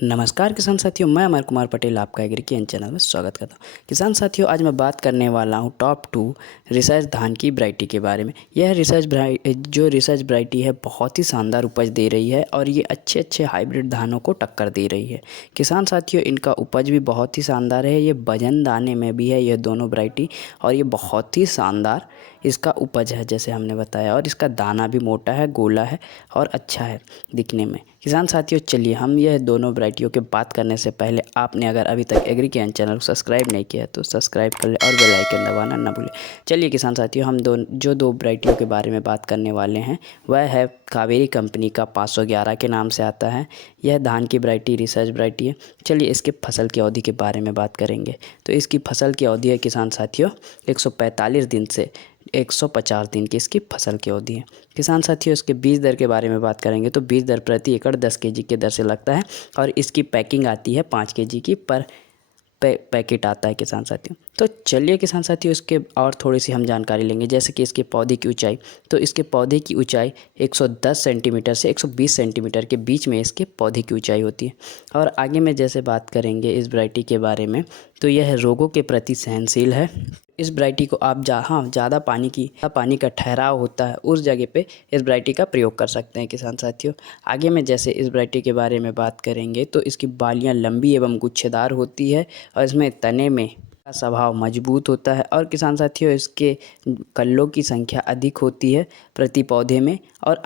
नमस्कार किसान साथियों, मैं अमर कुमार पटेल आपका एग्रीकेन चैनल में स्वागत करता हूं। किसान साथियों, आज मैं बात करने वाला हूं टॉप 2 रिसर्च धान की वैरायटी के बारे में। यह रिसर्च वैरायटी है, बहुत ही शानदार उपज दे रही है और ये अच्छे हाइब्रिड धानों को टक्कर दे रही है। किसान साथियों, इनका उपज भी बहुत ही शानदार है। ये वजन दाने में भी है, ये दोनों वैरायटी, और ये बहुत ही शानदार इसका उपज है जैसे हमने बताया, और इसका दाना भी मोटा है, गोला है और अच्छा है दिखने में। किसान साथियों, चलिए हम यह दोनों वैरायटियों की बात करने से पहले आपने अगर अभी तक एग्रीकेन चैनल को सब्सक्राइब नहीं किया है तो सब्सक्राइब कर ले और बेल आइकन दबाना ना भूलें। चलिए किसान साथियों, हम दो वैरायटियों के बारे में बात करने वाले हैं, वह है कावेरी कंपनी का 511 के नाम से आता है। यह धान की वैरायटी रिसर्च वैरायटी है। चलिए इसके फसल की अवधि के बारे में बात करेंगे। तो इसकी फसल की अवधि है किसान साथियों 145 दिन से 150 दिन की इसकी फसल की अवधि है। किसान साथियों, इसके बीज दर के बारे में बात करेंगे तो बीज दर प्रति एकड़ 10 केजी के दर से लगता है, और इसकी पैकिंग आती है 5 केजी की पर पैकेट आता है किसान साथियों। तो चलिए किसान साथियों, इसके और थोड़ी सी हम जानकारी लेंगे, जैसे कि इसके पौधे की ऊंचाई। तो इसके पौधे की ऊंचाई 110 सेंटीमीटर से 120 सेंटीमीटर के बीच में इसके पौधे की ऊंचाई होती है। और आगे में जैसे बात करेंगे इस वैरायटी के बारे में, तो यह रोगों के प्रति सहनशील है। इस वैरायटी को आप जहाँ ज़्यादा पानी का ठहराव होता है उस जगह पे इस वैरायटी का प्रयोग कर सकते हैं किसान साथियों। आगे में जैसे इस वैरायटी के बारे में बात करेंगे तो इसकी बालियाँ लंबी एवं गुच्छेदार होती है, और इसमें तने में का स्वभाव मजबूत होता है। और किसान साथियों, इसके कल्लों की संख्या अधिक होती है प्रति पौधे में। और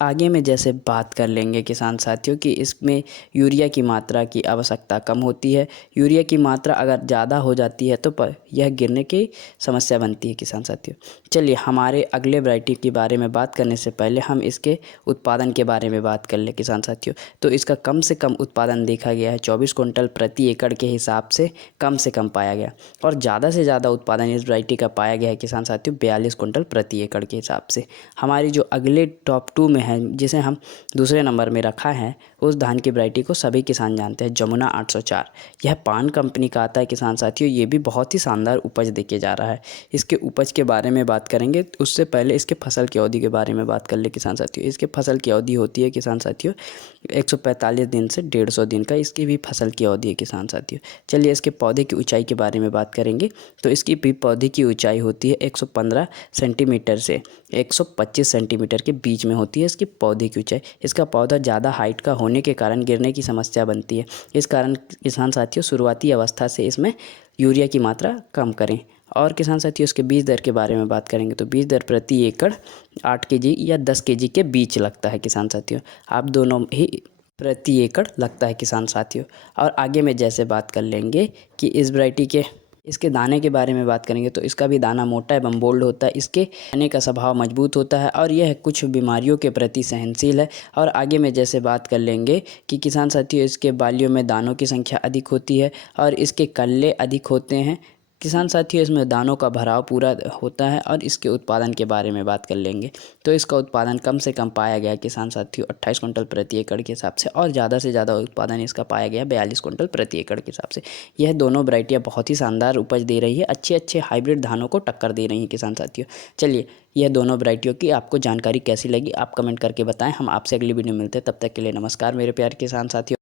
आगे में जैसे बात कर लेंगे किसान साथियों कि इसमें यूरिया की मात्रा की आवश्यकता कम होती है। यूरिया की मात्रा अगर ज़्यादा हो जाती है तो यह गिरने की समस्या बनती है किसान साथियों। चलिए हमारे अगले वैरायटी के बारे में बात करने से पहले हम इसके उत्पादन के बारे में बात कर ले किसान साथियों। तो इसका कम से कम उत्पादन देखा गया है 24 कुंटल प्रति एकड़ के हिसाब से कम पाया गया, और ज़्यादा से ज़्यादा उत्पादन इस वैरायटी का पाया गया है किसान साथियों 42 कुंटल प्रति एकड़ के हिसाब से। हमारी जो अगले टॉप 2 में है, जिसे हम दूसरे नंबर में रखा है, उस धान की वैरायटी को सभी किसान जानते हैं, जमुना 804। यह पान कंपनी का आता है किसान साथियों। ये भी बहुत ही शानदार उपज देके जा रहा है। इसके उपज के बारे में बात करेंगे उससे पहले इसके फसल की अवधि के बारे में बात कर ले किसान साथियों। इसके फसल की अवधि होती है किसान साथियों 145 दिन से 150 दिन का, इसकी भी फसल की अवधि है किसान साथियों। चलिए इसके पौधे की ऊंचाई के बारे में बात करेंगे तो इसकी भी पौधे की ऊंचाई होती है 115 सेंटीमीटर से 125 सेंटीमीटर के बीच में होती है इसकी पौधे की ऊंचाई। इसका पौधा ज़्यादा हाइट का होने के कारण गिरने की समस्या बनती है। इस कारण किसान साथियों शुरुआती अवस्था से इसमें यूरिया की मात्रा कम करें। और किसान साथियों, इसके बीज दर के बारे में बात करेंगे तो बीज दर प्रति एकड़ 8 केजी या 10 केजी के बीच लगता है किसान साथियों। आप दोनों ही प्रति एकड़ लगता है किसान साथियों। और आगे में जैसे बात कर लेंगे कि इस वैरायटी के इसके दाने के बारे में बात करेंगे तो इसका भी दाना मोटा एवं बोल्ड होता है। इसके दाने का स्वभाव मजबूत होता है और यह कुछ बीमारियों के प्रति सहनशील है। और आगे में जैसे बात कर लेंगे कि किसान साथियों, इसके बालियों में दानों की संख्या अधिक होती है और इसके कल्ले अधिक होते हैं। किसान साथियों, इसमें दानों का भराव पूरा होता है। और इसके उत्पादन के बारे में बात कर लेंगे तो इसका उत्पादन कम से कम पाया गया किसान साथियों 28 कुंटल प्रति एकड़ के हिसाब से, और ज़्यादा से ज़्यादा उत्पादन इसका पाया गया 42 कुंटल प्रति एकड़ के हिसाब से। यह दोनों वैरायटियाँ बहुत ही शानदार उपज दे रही है, अच्छे हाइब्रिड धानों को टक्कर दे रही हैं किसान साथियों। चलिए, यह दोनों वैरायटियों की आपको जानकारी कैसी लगी आप कमेंट करके बताएं। हम आपसे अगली वीडियो में मिलते हैं, तब तक के लिए नमस्कार मेरे प्यारे किसान साथियों।